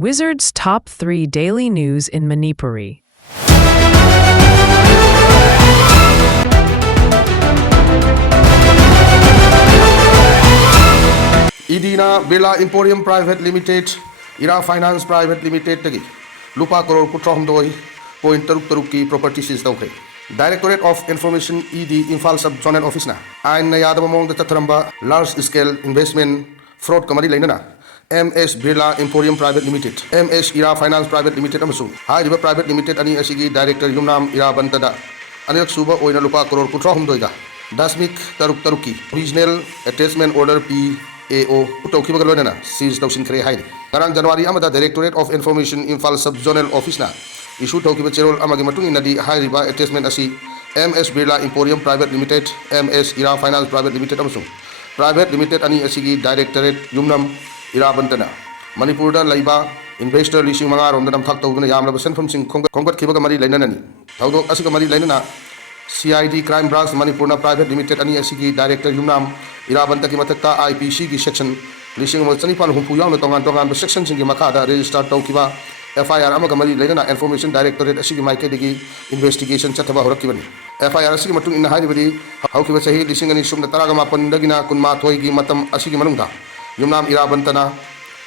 Wizard's Top 3 Daily News in Manipuri. Idina Birla Emporium Private Limited, Ira Finance Private Limited tagi Lupa Crore Kutrahumdoi, Point Taruki Property Sys Dauke. Directorate of Information ED Infal Sub Zonal Office na. Ain na yadam among the Tatramba Large Scale Investment Fraud Kamari Lainana. MS Birla Emporium Private Limited, MS Ira Finance Private Limited Amasung, High River Private Limited Ani Asigi Director Yumnam Ira Bantada, Anak Suba Oina Lupa Crore Kutrahumdoiga, Dasmik Taruki, Regional Attachment Order PAO, Utoki Bagalona, Seas Dausin Kre Haidi. Karang January Amada Directorate of Information Infal Sub Zonal Office na. Issue Toki Bachero Amagimatun in the High River Attachment Asi, MS Birla Emporium Private Limited, MS Ira Finance Private Limited Amasung, Private Limited Ani Asigi Directorate Yumnam Ira Bantana, Manipur Laiba, Investor Leasing Manga on the Namtak Toguna Yamla Sen from Sing Conquer Kibamari Lanani, Taudo Asikamari Lanana, CID Crime Branch Manipurna Private Limited Ani Asigi Director Yumnam, Ira Bantaki Mataka IPC section, Leasing Sanipan Humpuyan Tongan section in Makada, Register Tokiba, FIR Amagamari Lena Information Directorate Asigi Maikadigi Investigation Chataba Horakibani. FIR Asimatun in the Highway, how Kivasahi, Leasing and Sum the Taragama Pandagina, Kunma Toigi Matam Asigi Manunga. Yumnam Ira Bantana,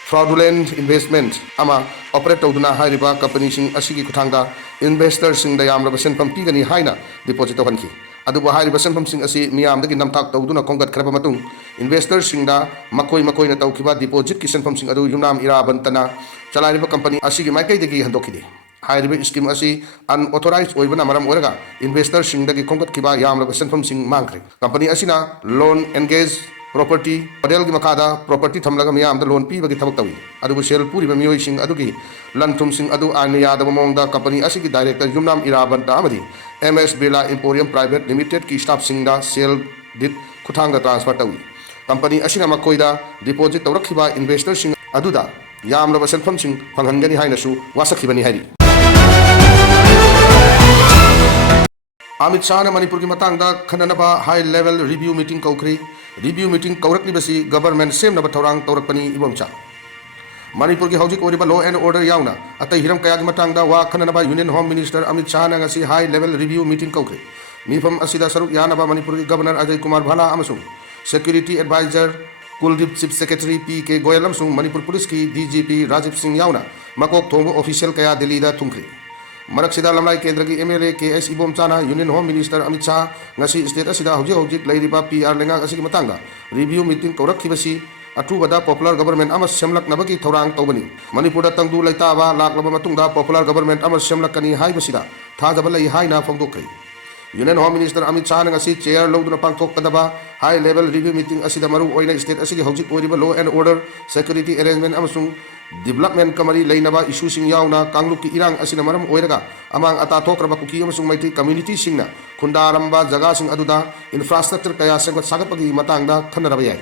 fraudulent investment, Ama, operator Duna High River Company Sing Asigi Kutanga, investors Sing the Yam Represent from Pigani Haina, deposit of Hanki. Aduba High Represent from Sing Asi, Miam the Ginam Tak Duna Kongat Krabamatung, investors Sing da, Makoi Makoi Taukiba, deposit Kisan from Sing Adu Yumnam Ira Bantana, Chala River Company Asigi Makai the Gi Handokidi. High River Scheme Asi, unauthorized Oivana Maram Orega, investors Sing the Kongat Kiba Yam Represent from Sing Mankri. Company Asina, loan engaged. Property, Padel Makada, property Tamlagamia, the loan P. Bagitawi, Adu Shell Puri Bamui Sing Adugi, Lantum Sing Adu Ania, the among the company Asiki Director Yumnam Iraban Tamadi, MS Birla Emporium Private Limited, Key Stop Singda, Sale Did Kutanga Transfer Tawi. Company Asina Makoida, Deposit Rakiba, Investor Sing Aduda, Yam Lava Selfam Sing, Pangangani Hainasu, Wasakibani Hari. Amit Shah Manipur ki matangda khananaba high level review meeting kaukri review meeting kaurakli basi government sem naba thorang taurakpani ibomcha Manipur ki hojik oriba law and order yauna atai hiram kaya ki matangda wa khananaba Union Home Minister Amit Shah na ngasi high level review meeting kaukri mifam asida saruk yanaba Manipur ki Governor Ajay Kumar Bhala amasung Security Advisor Kuldeep Chief Secretary P.K. Goyal amasung Manipur Police ki DGP Rajiv Singh yauna makok thongbo official kaya Delhi da thungkri Maraksida Lamlai Kendra ki MLA KS Ibom Chana Union Home Minister Amit Shah ngasi state asida hojik lairiba PR lenga asigi matanga review meeting kaurak kibasi atubada popular government amas semlak nabaki thorang tawbani Manipur tangdu laitaba laklaba matungda popular government amas semlakani hai basida thajabalai hai na phongdokri Union Home Minister Amit Shah ngasi chair loduna pangthok kadaba high level review meeting asida maru oina state asigi hojik oriba law and order security arrangement amasung development kamari lainaba issue sing yauna kangluk ki irang asina maram oiraga amang ata thokraba kuki amasung maiti community singna khundaramba jaga sing aduda infrastructure kaya sengat sagatpagi matangda thanaraba yai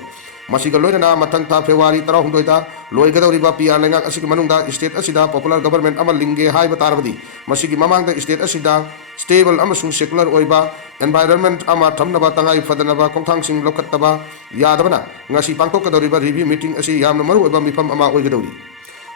masiga loina matang ta February 16 da loigadoriba PR lenga asigi manungda state asida popular government amal linge hai batarabadi masigi mamangda state asida stable amasung secular oiba environment ama thamnaba tangai fadanaba kongthang sing lokhattaba yadabana ngasi pangtokadoriba review meeting asi yamna maru oiba mifam ama oigadori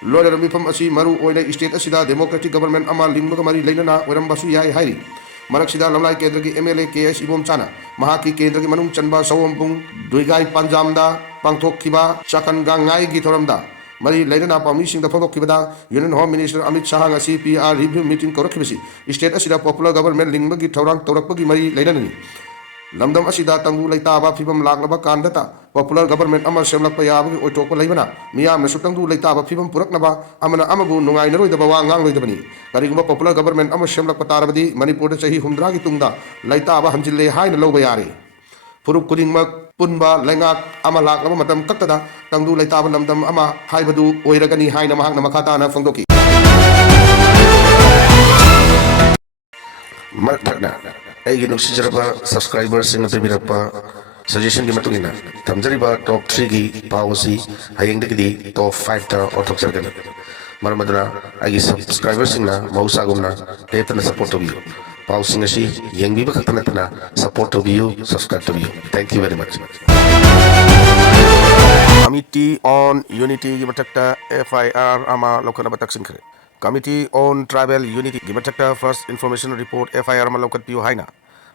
Lawyer Mifam Asi Maru Oina State Asida Democratic Government Ama Limbagamari Lainana Werambasu Yai Hairi Maraksida Lamlai Kendra ki MLA KS Ibom Chana Mahaki Kendra ki Manung Chanba Sawampung Duigai Panjamda Pangthok Kiba Chakan Gangai Githoramda Mari Lainana Pami Sing the Pangthok Kibada Union Home Minister Amit Shah ngasi PR review meeting korakibasi State Asida Popular Government Limbagi Thorang Torakpagi Mari Lainani Lamdam Asida Tangu Laitaba Fibam Laglaba Kandata Popular Government Amar Semlak Payab Otok Laibana Miyam Sutangu Laitaba Fibam Puraknaba Amana Amabu Nungai Nero the Bawangang Lidabani Kariguma Popular Government Amar Semlak Patarabadi Manipur Sahi Humdragi Tungda Laitaba Hamjile Hain Lobayari Puruk Kudingmak Punba Lengat Amalak Matam Katada Tangu Laitaba Lamdam Ama Haibadu Oiragani Haina Mahang Makatana Fondoki Aigi nuksijiraba subscribers sing nabirapa suggestion di matungina tamjariba top 3 gi policy hayeng de top 5 ta orthokjargan maramadra aigi subscribers sing na mausagumna tetana support to you policy ngasi yengbi ba katana support to you subscribe to you thank you very much Committee on Unity gi matakta FIR ama lokana bataksin khare. Committee on Tribal Unity gi matakta First Information Report FIR ama lokat piu haina.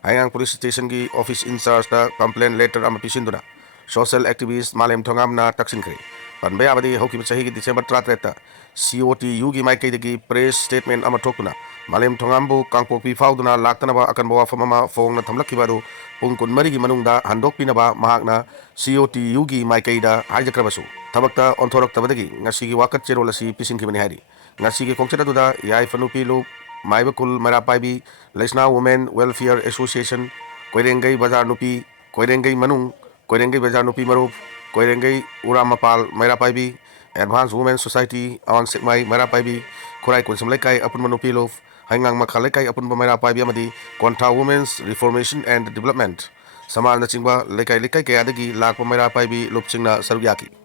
Hayang Police Station gi Office in Charge da complaint letter ama pisinduna. Social activist Malem Thongam na taksin khare. Panbay abadi hoki sahi gi December 33 COTU gi maikai gi press statement ama thokuna. Malem Thongambu Kangpopi fauduna laktanaba akan bawa famama fong na thamlakibadu pung kun mari gi manungda handok pinaba mahakna COTU gi maikaida haijakrabasu thabakta onthorok tabadagi ngasi gi wakat cherol asi pising kibani hari ngasi gi kongchata duda yai fanupi lu maibakul marapaibi Lesna Women Welfare Association koirengai bazar nupi koirengai manung koirengai bazar nupi marup koirengai uramapal marapaibi Advanced Women Society on Sikmai marapaibi kurai kunsam lekai apun manupi lu hangang makhalekai apun marapaibi amadi Konta Women's Reformation and Development Samal na chingba lekai kaya adagi lakpa mayra paibi lupchingna saruyaki